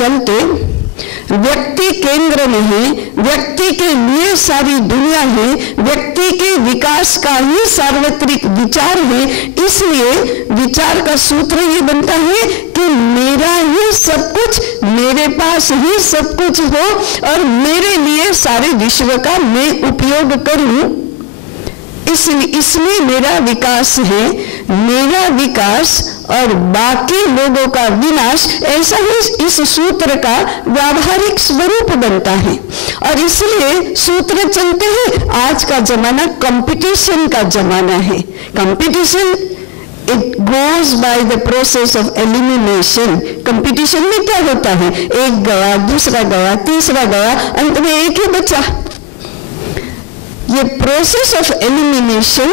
चलते व्यक्ति केंद्र में है, व्यक्ति के लिए सारी दुनिया है, व्यक्ति के विकास का ही सार्वत्रिक विचार है। इसलिए विचार का सूत्र ये बनता है कि मेरा ही सब कुछ, मेरे पास ही सब कुछ हो और मेरे लिए सारे विश्व का मैं उपयोग करूं, इसलिए इसमें मेरा विकास है। मेरा विकास और बाकी लोगों का विनाश, ऐसा ही इस सूत्र का व्यावहारिक स्वरूप बनता है। और इसलिए सूत्र चलते हैं। आज का जमाना कंपटीशन का जमाना है। Competition it goes by the process of elimination. Competition में क्या होता है? एक गया, दूसरा गया, तीसरा गया, अंत में एक ही बचा। ये प्रोसेस ऑफ एलिमिनेशन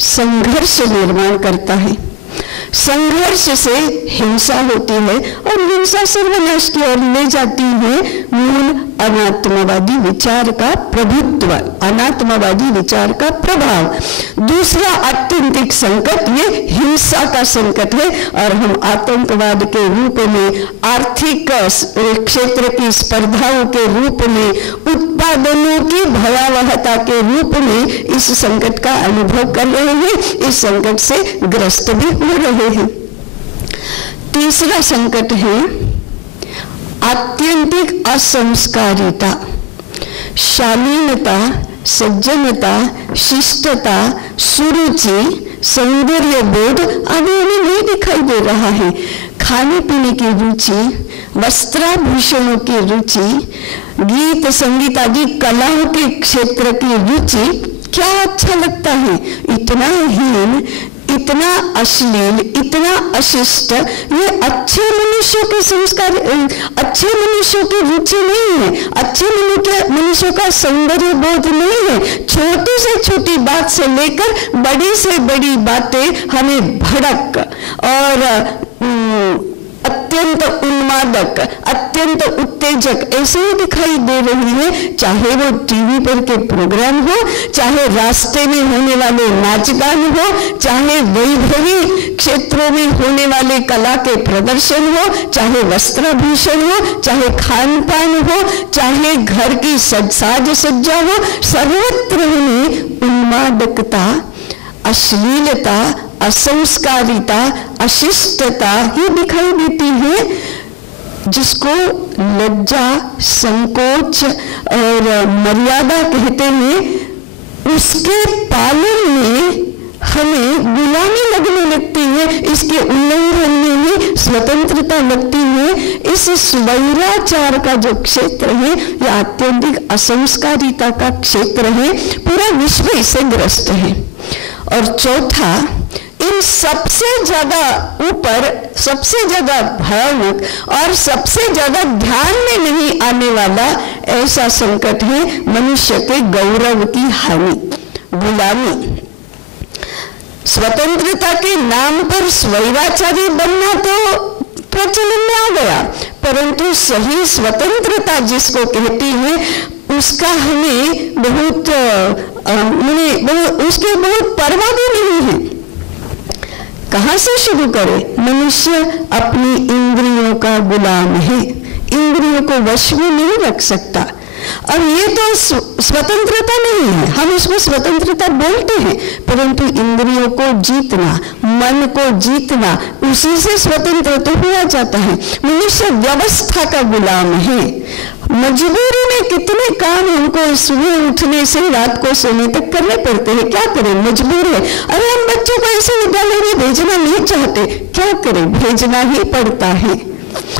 संघर्ष निर्माण करता है। संघर्ष से हिंसा होती है और हिंसा सर्वनाश की ओर ले जाती है। मूल अनात्मवादी विचार का प्रभुत्व, अनात्मवादी विचार का प्रभाव। दूसरा आत्यंतिक संकट ये हिंसा का संकट है और हम आतंकवाद के रूप में, आर्थिक क्षेत्र की स्पर्धाओं के रूप में, उत्पादनों की भयावहता के रूप में इस संकट का अनुभव कर रहे हैं। इस संकट से ग्रस्त भी हो रहे हैं। तीसरा संकट है आत्यंतिक असंस्कारिता। शालीनता, सज्जनता, शिष्टता, सुरुचि, सौंदर्य बोध आदि हमें नहीं दिखाई दे रहा है। खाने पीने की रुचि, वस्त्राभूषणों की रुचि, गीत संगीत आदि कलाओं के क्षेत्र की रुचि, क्या अच्छा लगता है। इतना हीन, इतना अश्लील, इतना अशिष्ट, ये अच्छे मनुष्यों के संस्कार, अच्छे मनुष्यों की रुचि नहीं है, अच्छे मनुष्यों का सौंदर्य बोध नहीं है। छोटी से छोटी बात से लेकर बड़ी से बड़ी बातें हमें भड़क और अत्यंत उन्मादक, अत्यंत उत्तेजक ऐसे ही दिखाई दे रही है। चाहे वो टीवी पर के प्रोग्राम हो, चाहे रास्ते में होने वाले नाच गान हो, चाहे वैभवी क्षेत्रों में होने वाले कला के प्रदर्शन हो, चाहे वस्त्राभूषण हो, चाहे खान पान हो, चाहे घर की साज सज्जा हो, सर्वत्र हमें उन्मादकता, अश्लीलता, असंस्कारिता, अशिष्टता ही दिखाई देती है, जिसको लज्जा, संकोच और मर्यादा कहते हैं। उसके पालन में हमें गुलामी लगने लगती है, इसके उल्लंघन में ही स्वतंत्रता लगती है। इस स्वैराचार का जो क्षेत्र है यह अत्यंतिक असंस्कारिता का क्षेत्र है। पूरा विश्व इससे ग्रस्त है। और चौथा, इन सबसे ज्यादा ऊपर, सबसे ज्यादा भयानक और सबसे ज्यादा ध्यान में नहीं आने वाला ऐसा संकट है मनुष्य के गौरव की हानि, गुलामी। स्वतंत्रता के नाम पर स्वैराचारी बनना तो प्रचलन में आ गया, परंतु सही स्वतंत्रता जिसको कहती है उसका हमें उसके बहुत परवाह भी नहीं है। कहां से शुरू करें? मनुष्य अपनी इंद्रियों का गुलाम है, इंद्रियों को वश में नहीं रख सकता। अब ये तो स्वतंत्रता नहीं है, हम इसको स्वतंत्रता बोलते हैं, परंतु इंद्रियों को जीतना, मन को जीतना, उसी से स्वतंत्र तो हुआ जाता है। मनुष्य व्यवस्था का गुलाम है। मजबूरी में कितने काम उनको सुबह उठने से रात को सोने तक करने पड़ते हैं। क्या करें, मजबूर है। अरे हम बच्चों को ऐसे विद्यालय में भेजना नहीं चाहते, क्या करें, भेजना ही पड़ता है।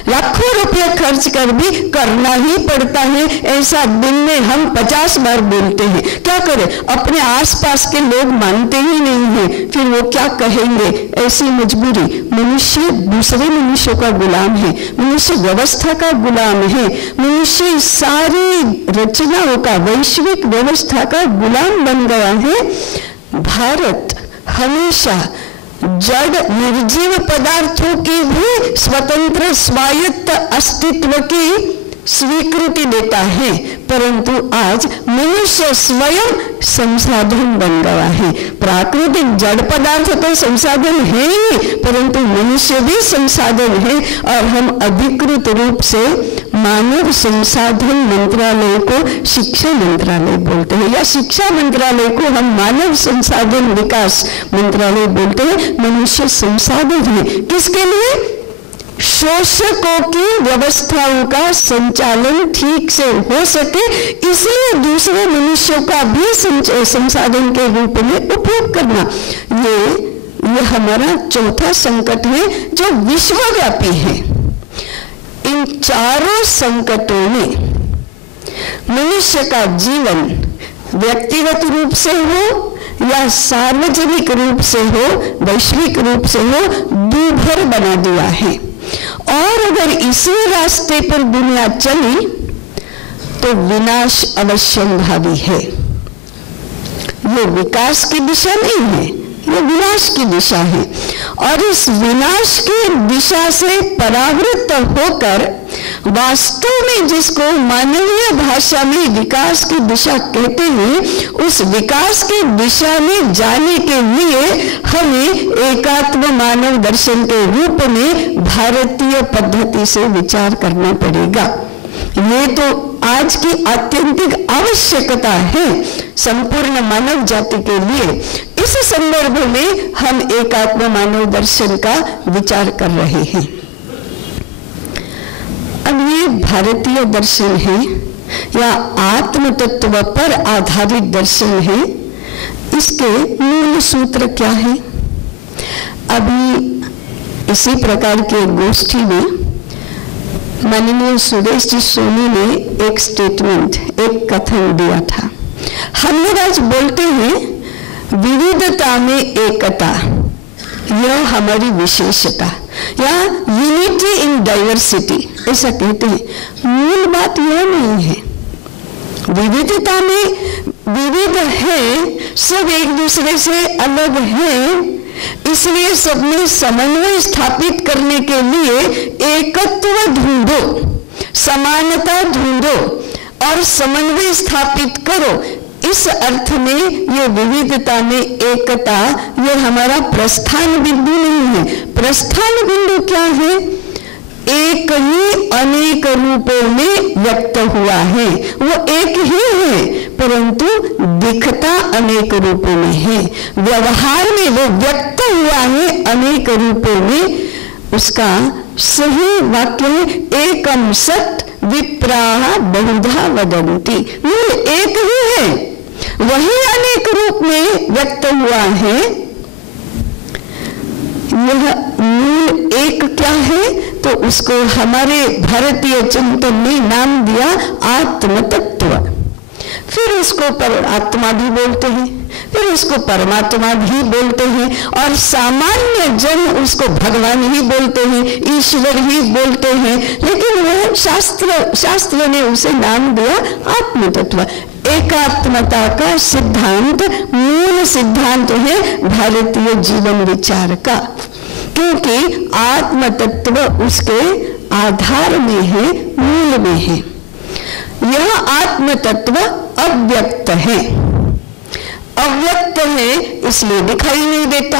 लाखों रुपए खर्च कर भी करना ही पड़ता है। ऐसा दिन में हम 50 बार बोलते हैं। क्या करें, अपने आसपास के लोग मानते ही नहीं हैं, फिर वो क्या कहेंगे। ऐसी मजबूरी। मनुष्य दूसरे मनुष्यों का गुलाम है, मनुष्य व्यवस्था का गुलाम है, मनुष्य सारी रचनाओं का, वैश्विक व्यवस्था का गुलाम बन गया है। भारत हमेशा जड़ निर्जीव पदार्थों की भी स्वतंत्र स्वायत्त अस्तित्व की स्वीकृति देता है, परंतु आज मनुष्य स्वयं संसाधन बन गया है। प्राकृतिक जड़ पदार्थ तो संसाधन है ही, परंतु मनुष्य भी संसाधन है। और हम अधिकृत रूप से मानव संसाधन मंत्रालय को शिक्षा मंत्रालय बोलते हैं, या शिक्षा मंत्रालय को हम मानव संसाधन विकास मंत्रालय बोलते हैं। मनुष्य संसाधन है किसके लिए? शोषकों की व्यवस्थाओं का संचालन ठीक से हो सके, इसलिए दूसरे मनुष्यों का भी संसाधन के रूप में उपयोग करना। ये हमारा चौथा संकट है जो विश्वव्यापी है। इन चारों संकटों में मनुष्य का जीवन व्यक्तिगत रूप से हो या सार्वजनिक रूप से हो, वैश्विक रूप से हो, दूभर बना दिया है। और अगर इसी रास्ते पर दुनिया चली तो विनाश अवश्यंभावी है। ये विकास की दिशा नहीं है, ये विनाश की दिशा है। और इस विनाश की दिशा से परावृत्त होकर वास्तव में जिसको मानवीय भाषा में विकास की दिशा कहते हैं, उस विकास की दिशा में जाने के लिए हमें एकात्म मानव दर्शन के रूप में भारतीय पद्धति से विचार करना पड़ेगा। ये तो आज की आत्यंतिक आवश्यकता है संपूर्ण मानव जाति के लिए। इस संदर्भ में हम एकात्म मानव दर्शन का विचार कर रहे हैं। अब ये भारतीय दर्शन है या आत्म तत्व पर आधारित दर्शन है, इसके मूल सूत्र क्या है? अभी इसी प्रकार के गोष्ठी में माननीय सुरेश जी सोनी ने एक स्टेटमेंट, एक कथन दिया था। हम लोग आज बोलते हैं विविधता में एकता, यह हमारी विशेषता, या यूनिटी इन डाइवर्सिटी ऐसा कहते हैं। मूल बात यह नहीं है। विविधता में विविध है, सब एक दूसरे से अलग है, इसलिए सब में समन्वय स्थापित करने के लिए एकत्व ढूंढो, समानता ढूंढो और समन्वय स्थापित करो। इस अर्थ में ये विविधता में एकता, ये हमारा प्रस्थान बिंदु नहीं है। प्रस्थान बिंदु क्या है? एक ही अनेक रूपों में व्यक्त हुआ है। वो एक ही है, परंतु दिखता अनेक रूपों में है। व्यवहार में वो व्यक्त हुआ है अनेक रूपों में। उसका सही वाक्य है एकम सत् विप्राः बहुधा वदन्ति। मूल एक ही है, वही अनेक रूप में व्यक्त हुआ है। यह मूल एक क्या है? तो उसको हमारे भारतीय चिंतन में नाम दिया आत्म तत्व। फिर उसको परमात्मा भी बोलते हैं, फिर उसको परमात्मा भी बोलते हैं, और सामान्य जन उसको भगवान ही बोलते हैं, ईश्वर ही बोलते हैं। लेकिन वह शास्त्र ने उसे नाम दिया आत्म तत्व। एकात्मता का सिद्धांत मूल सिद्धांत है भारतीय जीवन विचार का, क्योंकि आत्म तत्व उसके आधार में है, मूल में है। यह आत्म तत्व अव्यक्त है। अव्यक्त है इसलिए दिखाई नहीं देता,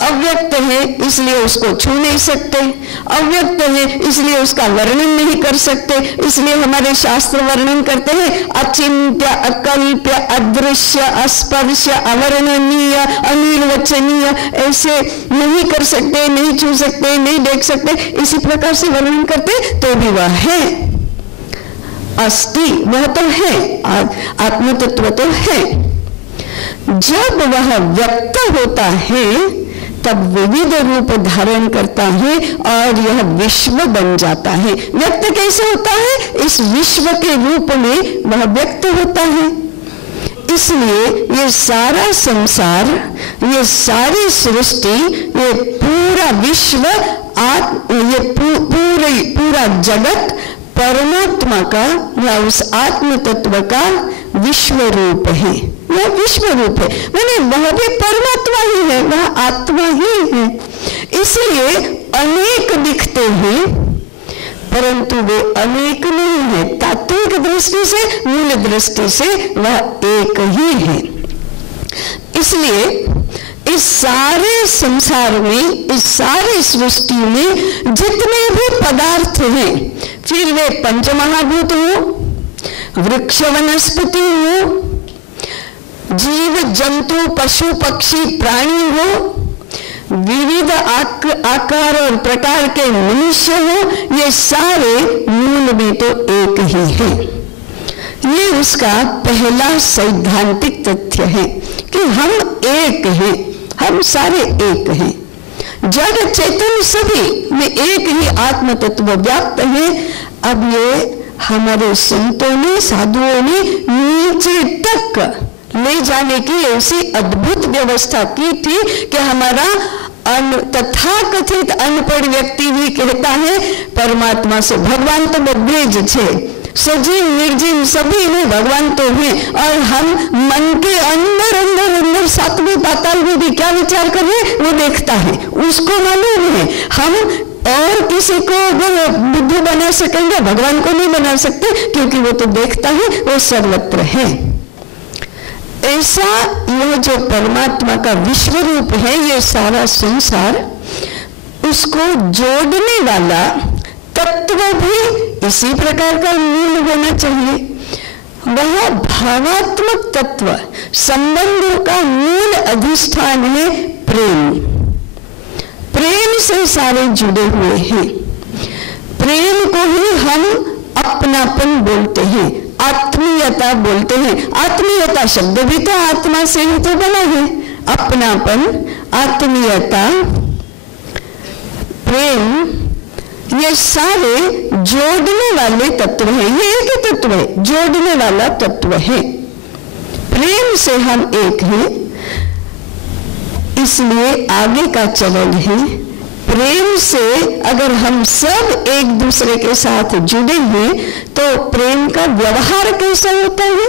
अव्यक्त है इसलिए उसको छू नहीं सकते, अव्यक्त है इसलिए उसका वर्णन नहीं कर सकते। इसलिए हमारे शास्त्र वर्णन करते हैं अचिंत्य, अकल्प्य, अदृश्य, अस्पर्श, अवर्णनीय, अनिर्वचनीय। ऐसे नहीं कर सकते, नहीं छू सकते, नहीं देख सकते, इसी प्रकार से वर्णन करते तो भी वह है, अस्ति, वह तो है, आत्म तत्व तो है। जब वह व्यक्त होता है तब विविध रूप धारण करता है और यह विश्व बन जाता है। व्यक्त कैसे होता है? इस विश्व के रूप में वह व्यक्त होता है। इसलिए ये सारा संसार, ये सारी सृष्टि, ये पूरा विश्व, ये पूरा जगत परमात्मा का या उस आत्म तत्व का विश्व रूप है। वह विश्व रूप है, मैंने वह भी परमात्मा ही है, वह आत्मा ही है। इसलिए अनेक दिखते हैं, परंतु वे अनेक नहीं है। तात्विक दृष्टि से, मूल दृष्टि से वह एक ही है। इसलिए इस सारे संसार में, इस सारे सृष्टि में जितने भी पदार्थ हैं, फिर वे पंचमहाभूत हो, वृक्ष वनस्पति हो, जीव जंतु पशु पक्षी प्राणी हो, विविध आकार और प्रकार के मनुष्य हो, ये सारे मूल में तो एक ही है। ये उसका पहला सैद्धांतिक तथ्य है कि हम एक हैं, हम सारे एक हैं। जड़ चेतन सभी में एक ही आत्म तत्व व्याप्त है। अब ये हमारे संतों ने, साधुओं ने नीचे तक ले जाने की ऐसी अद्भुत व्यवस्था की थी कि हमारा तथाकथित अनपढ़ व्यक्ति भी कहता है परमात्मा से भगवान तो बद्वेज छे, सजीव निर्जीव सभी में भगवान तो है। और हम मन के अंदर अंदर अंदर सातवें पाताल में भी क्या विचार कर रहे हैं वो देखता है, उसको मालूम है। हम और किसी को अगर बुद्धू बना सकेंगे, भगवान को नहीं बना सकते, क्योंकि वो तो देखता है, वो सर्वत्र है। ऐसा यह जो परमात्मा का विश्व रूप है, ये सारा संसार, उसको जोड़ने वाला तत्व भी इसी प्रकार का मूल होना चाहिए। वह भावात्मक तत्व, संबंधों का मूल अधिष्ठान है प्रेम। प्रेम से सारे जुड़े हुए हैं। प्रेम को ही हम अपनापन बोलते हैं, आत्मीयता बोलते हैं। आत्मीयता शब्द भी तो आत्मा से ही तो बना है। अपनापन, आत्मीयता, प्रेम, ये सारे जोड़ने वाले तत्व हैं। ये एक ही तत्व है, जोड़ने वाला तत्व है। प्रेम से हम एक हैं, इसलिए आगे का चलन है। प्रेम से अगर हम सब एक दूसरे के साथ जुड़े हैं तो प्रेम का व्यवहार कैसा होता है?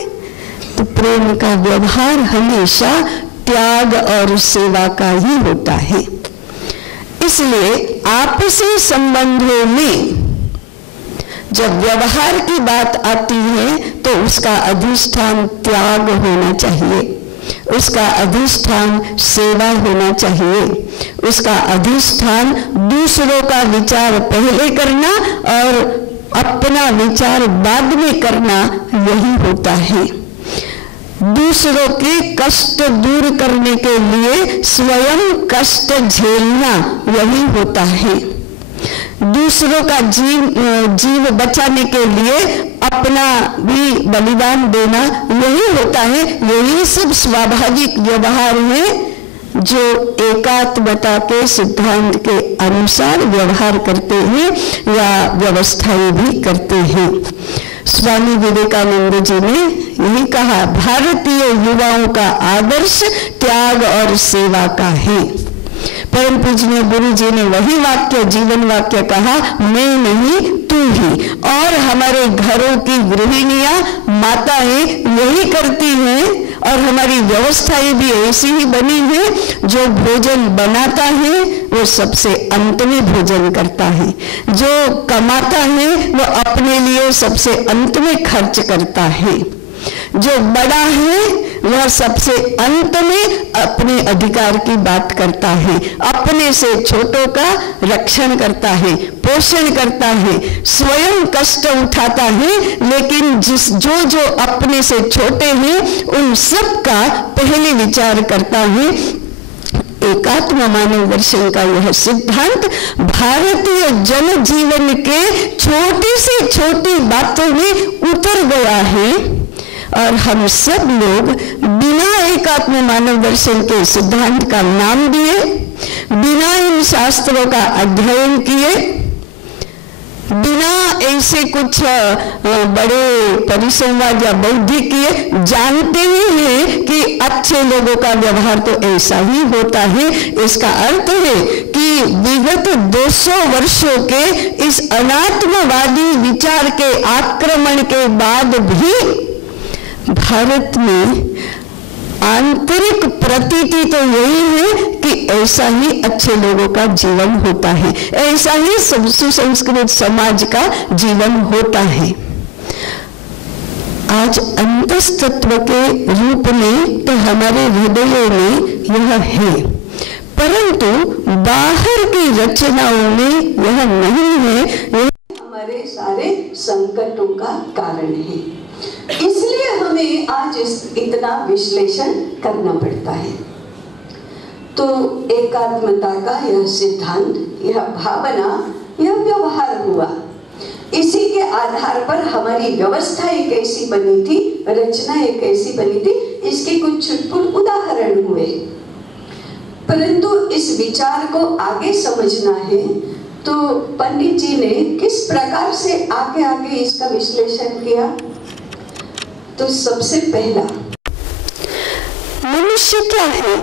तो प्रेम का व्यवहार हमेशा त्याग और सेवा का ही होता है। इसलिए आपसी संबंधों में जब व्यवहार की बात आती है तो उसका अधिष्ठान त्याग होना चाहिए, उसका अधिष्ठान सेवा होना चाहिए, उसका अधिष्ठान दूसरों का विचार पहले करना और अपना विचार बाद में करना, यही होता है। दूसरों के कष्ट दूर करने के लिए स्वयं कष्ट झेलना, यही होता है। दूसरों का जीव बचाने के लिए अपना भी बलिदान देना, यही होता है। यही सब स्वाभाविक व्यवहार है जो एकात्मता के सिद्धांत के अनुसार व्यवहार करते हैं या व्यवस्थाएं भी करते हैं। स्वामी विवेकानंद जी ने यही कहा, भारतीय युवाओं का आदर्श त्याग और सेवा का है। परम पूजनीय गुरु जी ने वही वाक्य, जीवन वाक्य कहा, मैं नहीं तू ही। और हमारे घरों की गृहिणियां, माताएं यही करती हैं और हमारी व्यवस्थाएं भी ऐसी ही बनी है। जो भोजन बनाता है वो सबसे अंत में भोजन करता है, जो कमाता है वो अपने लिए सबसे अंत में खर्च करता है, जो बड़ा है वह सबसे अंत में अपने अधिकार की बात करता है, अपने से छोटों का रक्षण करता है, पोषण करता है, स्वयं कष्ट उठाता है, लेकिन जो अपने से छोटे हैं उन सब का पहले विचार करता है। एकात्म मानव दर्शन का यह सिद्धांत भारतीय जन जीवन के छोटी से छोटी बातों में उतर गया है और हम सब लोग बिना एकात्म मानव दर्शन के सिद्धांत का नाम दिए, बिना इन शास्त्रों का अध्ययन किए, बिना ऐसे कुछ बड़े परिसंवाद या बौद्धिक किए, जानते ही हैं कि अच्छे लोगों का व्यवहार तो ऐसा ही होता है। इसका अर्थ है कि विगत 200 वर्षों के इस अनात्मवादी विचार के आक्रमण के बाद भी भारत में आंतरिक प्रतीति तो यही है कि ऐसा ही अच्छे लोगों का जीवन होता है, ऐसा ही सुसंस्कृत समाज का जीवन होता है। आज अंतस्तत्व के रूप में तो हमारे हृदयों में यह है, परंतु बाहर की रचनाओं में यह नहीं है। यह हमारे सारे संकटों का कारण है। इसलिए हमें आज इतना विश्लेषण करना पड़ता है। तो एकात्मता का यह सिद्धांत, यह भावना, यह व्यवहार हुआ। इसी के आधार पर हमारी व्यवस्था एक ऐसी बनी थी, रचना एक ऐसी बनी थी। इसके कुछ छुटपुट उदाहरण हुए, परंतु इस विचार को आगे समझना है तो पंडित जी ने किस प्रकार से आगे आगे इसका विश्लेषण किया। तो सबसे पहला, मनुष्य क्या है,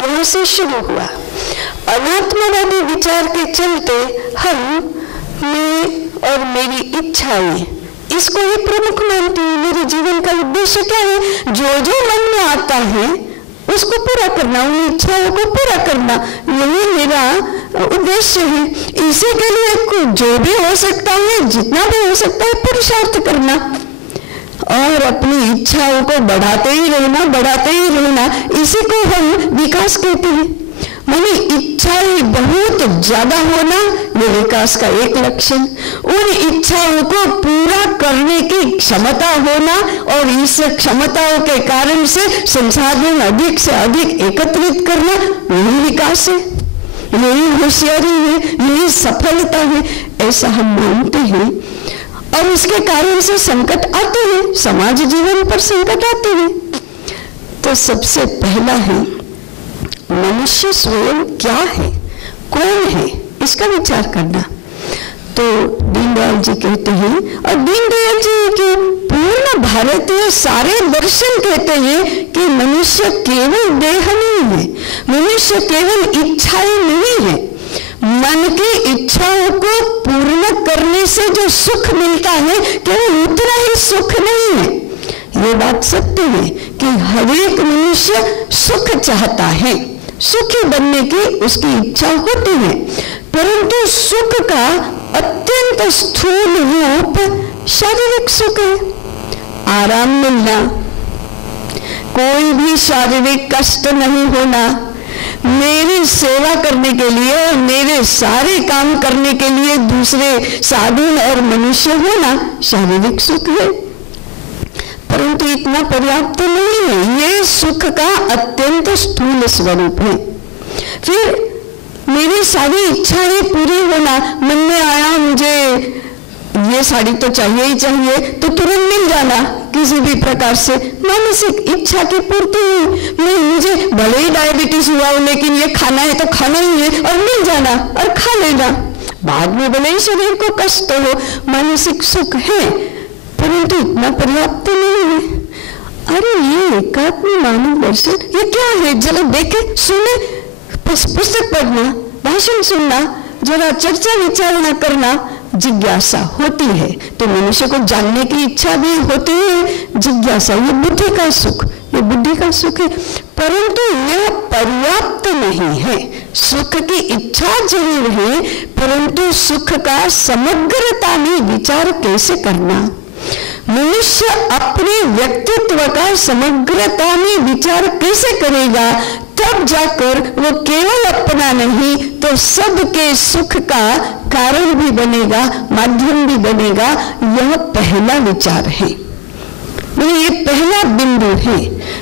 यहाँ से शुरू हुआ। अनात्मवादी विचार के चलते हम, मैं और मेरी इच्छाएं, इसको ही प्रमुख मानती हूँ। मेरे जीवन का उद्देश्य क्या है? जो जो मन में आता है उसको पूरा करना, उन इच्छाओं को पूरा करना, यही मेरा उद्देश्य है। इसी के लिए जो भी हो सकता है, जितना भी हो सकता है, पुरुषार्थ करना और अपनी इच्छाओं को बढ़ाते ही रहना, इसी को हम विकास कहते हैं। माने इच्छाएं बहुत ज्यादा होना, ये विकास का एक लक्षण। उन इच्छाओं को पूरा करने की क्षमता होना और इस क्षमताओं के कारण से संसाधन अधिक से अधिक एकत्रित करना, यही विकास है, यही होशियारी है, यही सफलता है, ऐसा हम मानते हैं। और इसके कारण से संकट आते हैं, समाज जीवन पर संकट आते हैं। तो सबसे पहला है, मनुष्य स्वयं क्या है, कौन है, इसका विचार करना। तो दीनदयाल जी कहते हैं, और दीनदयाल जी के पूर्ण भारतीय सारे दर्शन कहते हैं कि मनुष्य केवल देह नहीं है, मनुष्य केवल इच्छाएं नहीं है। मन की इच्छाओं को पूर्ण करने से जो सुख मिलता है, केवल उतना ही सुख नहीं है। ये बात सत्य है कि हर एक मनुष्य सुख चाहता है, सुखी बनने की उसकी इच्छा होती है, परंतु सुख का अत्यंत स्थूल रूप शारीरिक सुख है। आराम मिलना, कोई भी शारीरिक कष्ट नहीं होना, मेरी सेवा करने के लिए, मेरे सारे काम करने के लिए दूसरे साधन और मनुष्य होना शारीरिक सुख है, परंतु इतना पर्याप्त नहीं है। ये सुख का अत्यंत स्थूल स्वरूप है। फिर मेरी सारी इच्छाएं पूरी होना, मन में आया मुझे ये साड़ी तो चाहिए ही चाहिए, तो तुरंत मिल जाना किसी भी प्रकार से, मानसिक इच्छा की पूर्ति हुई। मुझे भले ही डायबिटीज हुआ हो, लेकिन ये खाना है तो खाना ही है, और मिल जाना और खा लेना। बाद में भले ही शरीर को कष्ट हो, मानसिक सुख है, परंतु इतना पर्याप्त नहीं है। अरे ये एकात्म मानव दर्शन ये क्या है? जरा देखे, सुने, पुस्तक पढ़ना, भाषण सुनना, जरा चर्चा विचारणा करना, जिज्ञासा होती है तो मनुष्य को जानने की इच्छा भी होती है। जिज्ञासा ये बुद्धि का सुख, ये बुद्धि का सुख है, परंतु यह पर्याप्त नहीं है। सुख की इच्छा जरूर है, परंतु सुख का समग्रता में विचार कैसे करना। मनुष्य अपने व्यक्तित्व का समग्रता में विचार कैसे करेगा, तब जाकर वो केवल अपना नहीं तो सबके सुख का कारण भी बनेगा, माध्यम भी बनेगा। यह पहला विचार है, ये पहला बिंदु है।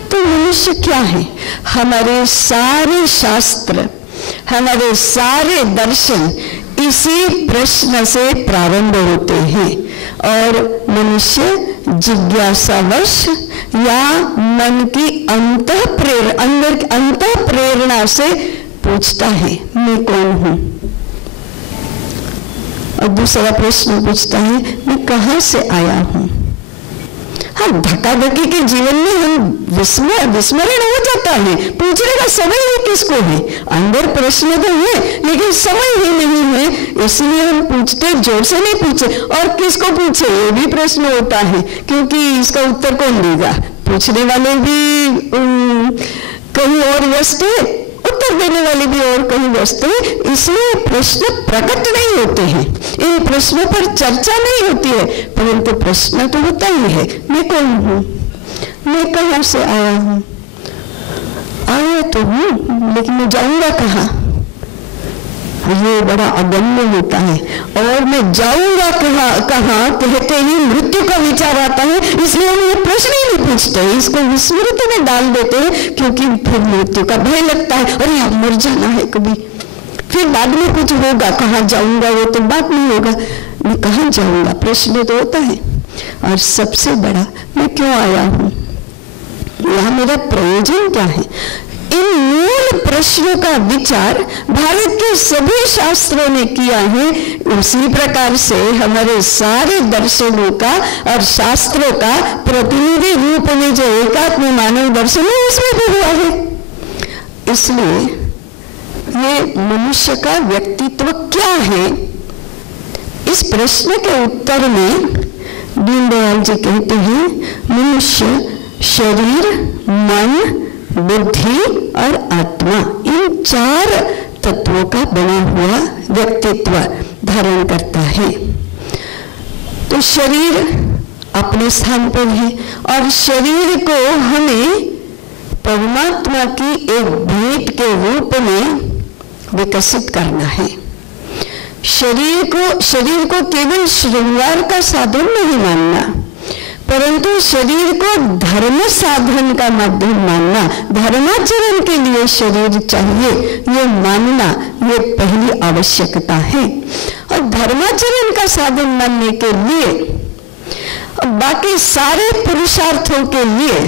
तो मनुष्य क्या है? हमारे सारे शास्त्र, हमारे सारे दर्शन इसी प्रश्न से प्रारंभ होते हैं, और मनुष्य जिज्ञासावश या मन की अंतः प्रेरणा से पूछता है, मैं कौन हूं? और दूसरा प्रश्न पूछता है, मैं कहां से आया हूं? हाँ, धक्का-धक्की के जीवन में हम विस्मरण हो जाता है, पूछने का समय ही किसको है? अंदर प्रश्न तो है लेकिन समय ही नहीं है, इसलिए हम पूछते, जोर से नहीं पूछे। और किसको पूछे ये भी प्रश्न होता है, क्योंकि इसका उत्तर कौन देगा? पूछने वाले भी कहीं और व्यस्त है, उत्तर देने वाले भी और कहीं व्यस्त है, इसलिए प्रश्न प्रकट नहीं होते हैं, इन प्रश्नों पर चर्चा नहीं होती है। परंतु प्रश्न तो होता ही है, मैं कौन हूँ, मैं कहाँ से आया हूँ, आया तो हूँ लेकिन मैं जाऊंगा कहाँ, ये बड़ा अगम्य होता है। और मैं जाऊंगा कहाँ कहते ही मृत्यु का विचार आता है, इसलिए हम ये प्रश्न ही नहीं पूछते, इसको विस्मृति में डाल देते हैं, क्योंकि फिर मृत्यु का भय लगता है, अरे अब मर जाना है कभी, फिर बाद में कुछ होगा, कहाँ जाऊंगा वो तो बात नहीं होगा, मैं कहाँ जाऊंगा प्रश्न तो होता है। और सबसे बड़ा, मैं क्यों आया हूँ, यहाँ मेरा प्रयोजन क्या है, इन मूल प्रश्नों का विचार भारत के सभी शास्त्रों ने किया है। उसी प्रकार से हमारे सारे दर्शनों का और शास्त्रों का प्रतिनिधि रूप में जो एकात्म मानव दर्शन है उसमें भी हुआ है। इसलिए ये मनुष्य का व्यक्तित्व क्या है, इस प्रश्न के उत्तर में दीनदयाल जी कहते हैं, मनुष्य शरीर, मन, बुद्धि और आत्मा, इन 4 तत्वों का बना हुआ व्यक्तित्व धारण करता है। तो शरीर अपने स्थान पर है और शरीर को हमें परमात्मा की एक भेंट के रूप में विकसित करना है। शरीर को केवल श्रृंगार का साधन नहीं मानना, परंतु शरीर को धर्म साधन का माध्यम मानना, धर्माचरण के लिए शरीर चाहिए ये मानना, ये पहली आवश्यकता है। और धर्माचरण का साधन मानने के लिए बाकी सारे पुरुषार्थों के लिए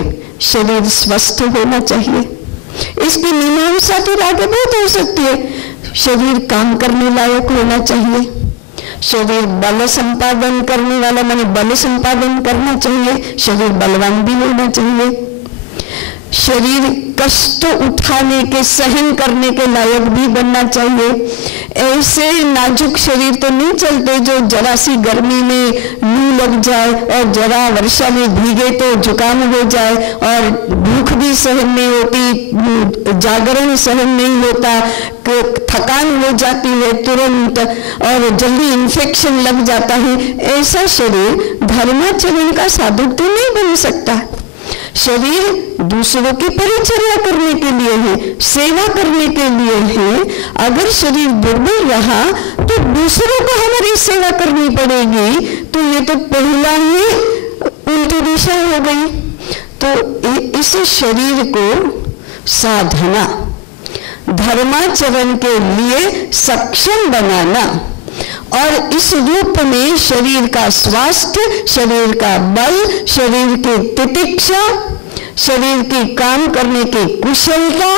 शरीर स्वस्थ होना चाहिए। इसकी मीमांसा तो आगे बहुत हो सकती है। शरीर काम करने लायक होना चाहिए, शरीर बल संपादन करने वाला माने बल संपादन करना चाहिए, शरीर बलवान भी होना चाहिए, शरीर कष्ट उठाने के सहन करने के लायक भी बनना चाहिए। ऐसे नाजुक शरीर तो नहीं चलते जो जरा सी गर्मी में लू लग जाए और जरा वर्षा में भीगे तो जुकाम हो जाए और भूख भी सहन नहीं होती, जागरण सहन नहीं होता, थकान हो जाती है तुरंत और जल्दी इन्फेक्शन लग जाता है। ऐसा शरीर धर्माचरण का साधक तो नहीं बन सकता। शरीर दूसरों की परिचर्या करने के लिए है, सेवा करने के लिए है। अगर शरीर दुर्बल रहा तो दूसरों को हमारी सेवा करनी पड़ेगी, तो ये तो पहला ही उल्टी दिशा हो गई। तो इस शरीर को साधना, धर्माचरण के लिए सक्षम बनाना और इस रूप में शरीर का स्वास्थ्य, शरीर का बल, शरीर की तितिक्षा, शरीर की काम करने की कुशलता,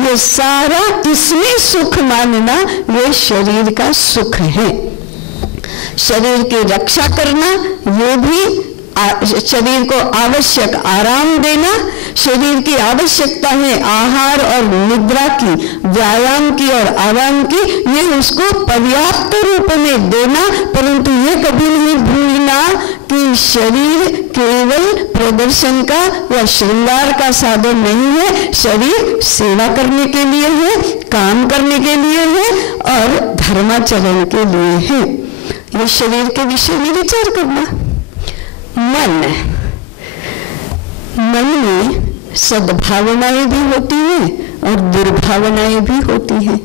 ये सारा इसमें सुख मानना, ये शरीर का सुख है। शरीर की रक्षा करना, ये भी शरीर को आवश्यक आराम देना, शरीर की आवश्यकता है आहार और निद्रा की, व्यायाम की और आराम की, ये उसको पर्याप्त रूप में देना। परंतु ये कभी नहीं भूलना कि शरीर केवल प्रदर्शन का या श्रृंगार का साधन नहीं है, शरीर सेवा करने के लिए है, काम करने के लिए है और धर्माचरण के लिए है। ये शरीर के विषय में विचार करना। मन में सद्भावनाएं भी होती हैं और दुर्भावनाएं भी होती हैं।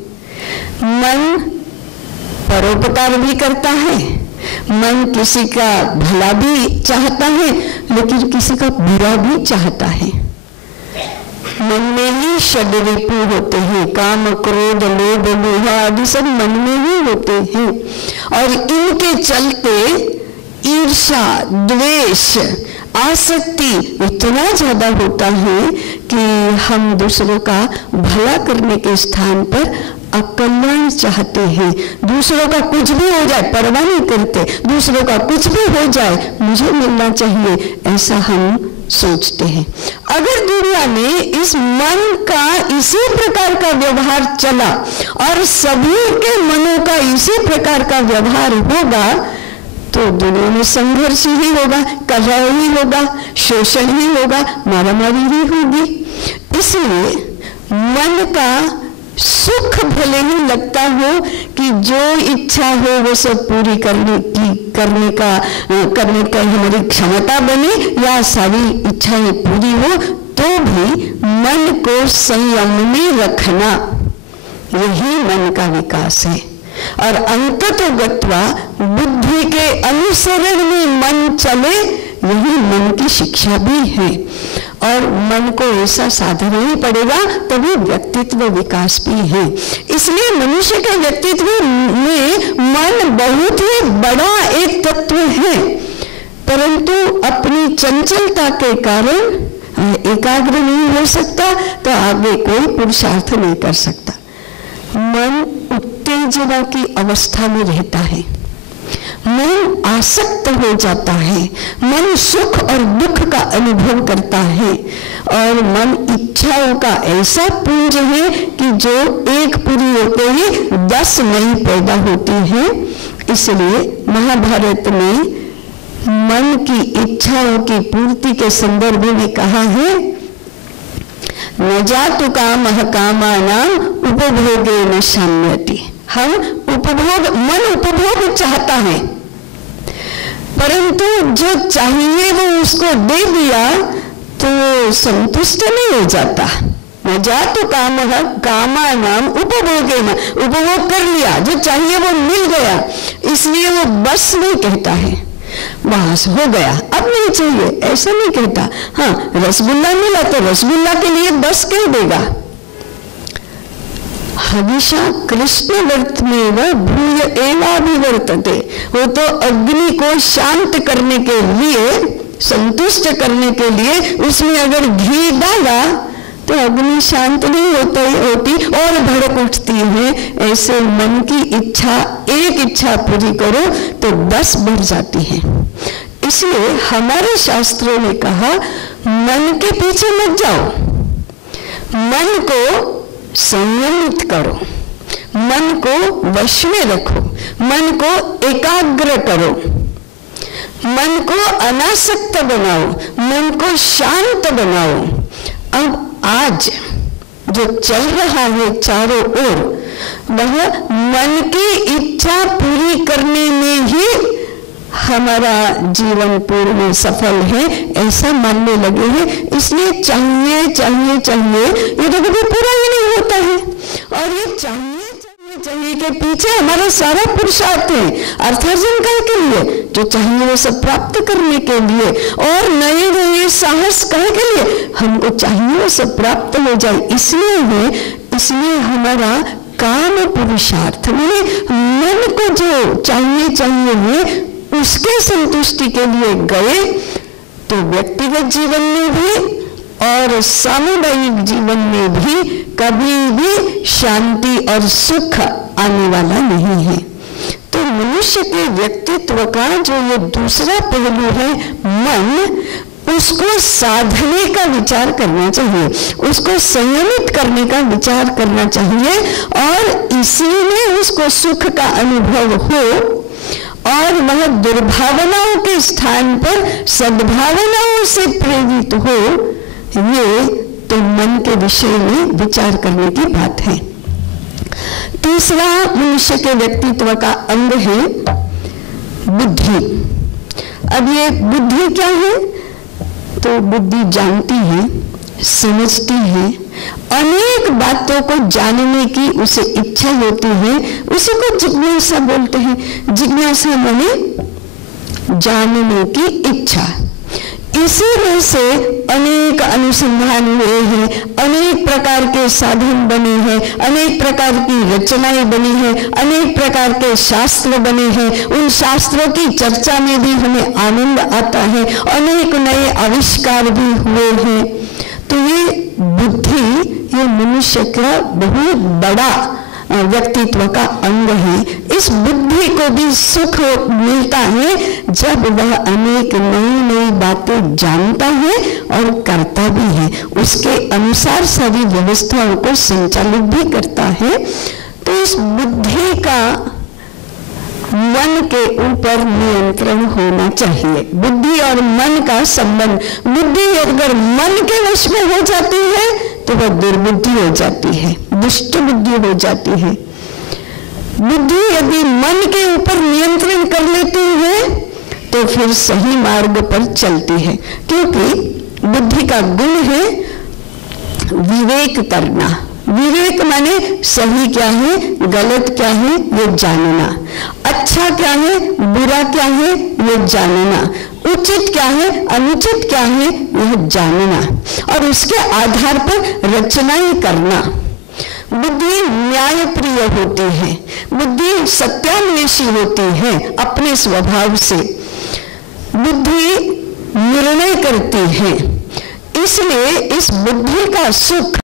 मन परोपकार भी करता है, मन किसी का भला भी चाहता है लेकिन किसी का बुरा भी चाहता है। मन में ही षड्रिपु होते हैं, काम, क्रोध, लोभ, मोह आदि सब मन में ही होते हैं और इनके चलते ईर्ष्या, द्वेष, आसक्ति इतना ज्यादा होता है कि हम दूसरों का भला करने के स्थान पर अकल्याण चाहते हैं। दूसरों का कुछ भी हो जाए परवाह नहीं करते, दूसरों का कुछ भी हो जाए मुझे मिलना चाहिए, ऐसा हम सोचते हैं। अगर दुनिया में इस मन का इसी प्रकार का व्यवहार चला और सभी के मनों का इसी प्रकार का व्यवहार होगा तो दुनिया में संघर्ष ही होगा, कलह ही होगा, शोषण ही होगा, मारामारी ही होगी। इसलिए मन का सुख भले ही लगता हो कि जो इच्छा हो वो सब पूरी करने का हमारी क्षमता बने या सारी इच्छाएं पूरी हो, तो भी मन को संयम में रखना, यही मन का विकास है। और अंततो गत्वा बुद्धि के अनुसरण में मन चले, यही मन की शिक्षा भी है। और मन को ऐसा साधना ही पड़ेगा, तभी व्यक्तित्व विकास भी है। इसलिए मनुष्य के व्यक्तित्व में मन बहुत ही बड़ा एक तत्व है, परंतु अपनी चंचलता के कारण एकाग्र नहीं हो सकता, तो आगे कोई पुरुषार्थ नहीं कर सकता। मन उत्तेजना की अवस्था में रहता है, मन आसक्त हो जाता है, मन सुख और दुख का अनुभव करता है, और मन इच्छाओं का ऐसा पुंज है कि जो एक पूरी होते ही 10 नई पैदा होती है। इसलिए महाभारत में मन की इच्छाओं की पूर्ति के संदर्भ में कहा है, न जातु कामः कामानां उपभोगेन शाम्यति। हम मन उपभोग चाहता है, परंतु जो चाहिए वो उसको दे दिया तो संतुष्ट नहीं हो जाता। न जातु कामः कामानां उपभोगेन, उपभोग कर लिया, जो चाहिए वो मिल गया, इसलिए वो बस नहीं कहता है, बस हो गया अब नहीं चाहिए, ऐसा नहीं कहता। हाँ, रसगुल्ला मिला तो रसगुल्ला के लिए बस कह देगा। हमेशा कृष्ण वर्त में वह भूय एवाभिवर्तते, वो तो अग्नि को शांत करने के लिए, संतुष्ट करने के लिए उसमें अगर घी डाला तो अग्नि शांत नहीं होती और भड़क उठती है। ऐसे मन की इच्छा, एक इच्छा पूरी करो तो 10 बढ़ जाती है। इसलिए हमारे शास्त्रों ने कहा, मन के पीछे मत जाओ, मन को संयमित करो, मन को वश में रखो, मन को एकाग्र करो, मन को अनासक्त बनाओ, मन को शांत बनाओ। अब आज जो चल रहा है चारों ओर, वह मन की इच्छा पूरी करने में ही हमारा जीवन पूर्ण सफल है, ऐसा मानने लगे हैं। इसलिए चाहिए चाहिए चाहिए, ये तो कभी पूरा ही नहीं होता है। और ये चाहिए के पीछे हमारा सारा पुरुषार्थ है, अर्थार्जन के लिए, जो चाहिए वो सब प्राप्त करने के लिए, और नए नए साहस के लिए हमको चाहिए वो सब प्राप्त हो जाए। इसलिए हमारा काम पुरुषार्थ में मन को जो चाहिए है उसके संतुष्टि के लिए गए, तो व्यक्तिगत जीवन में भी और सामुदायिक जीवन में भी कभी भी शांति और सुख आने वाला नहीं है। तो मनुष्य के व्यक्तित्व का जो ये दूसरा पहलू है मन, उसको साधने का विचार करना चाहिए, उसको संयमित करने का विचार करना चाहिए, और इसी में उसको सुख का अनुभव हो और वह दुर्भावनाओं के स्थान पर सद्भावनाओं से प्रेरित हो। ये तो मन के विषय में विचार करने की बात है। तीसरा मनुष्य के व्यक्तित्व का अंग है बुद्धि। अब ये बुद्धि क्या है? तो बुद्धि जानती है, समझती है, अनेक बातों को जानने की उसे इच्छा होती है, उसी को जिज्ञासा बोलते हैं। जिज्ञासा माने जानने की इच्छा। इसी में से अनेक अनुसंधान हुए हैं, अनेक प्रकार के साधन बने हैं, अनेक प्रकार की रचनाएं बनी हैं, अनेक प्रकार के शास्त्र बने हैं। उन शास्त्रों की चर्चा में भी हमें आनंद आता है, अनेक नए आविष्कार भी हुए हैं। तो ये बुद्धि, ये मनुष्य का बहुत बड़ा व्यक्तित्व का अंग है। इस बुद्धि को भी सुख मिलता है जब वह अनेक नई नई बातें जानता है और करता भी है, उसके अनुसार सारी व्यवस्थाओं को संचालित भी करता है। तो इस बुद्धि का मन के ऊपर नियंत्रण होना चाहिए। बुद्धि और मन का संबंध, बुद्धि अगर मन के वश में हो जाती है तो वह दुर्बुद्धि हो जाती है, दुष्ट बुद्धि हो जाती है। बुद्धि यदि मन के ऊपर नियंत्रण कर लेती है तो फिर सही मार्ग पर चलती है, क्योंकि बुद्धि का गुण है विवेक करना। विवेक माने सही क्या है, गलत क्या है, ये जानना। अच्छा क्या है, बुरा क्या है, ये जानना। उचित क्या है, अनुचित क्या है, यह जानना, और उसके आधार पर रचनाएं करना। बुद्धि न्यायप्रिय होती है, बुद्धि सत्यान्वेषी होती है अपने स्वभाव से, बुद्धि निर्णय करती है। इसलिए इस बुद्धि का सुख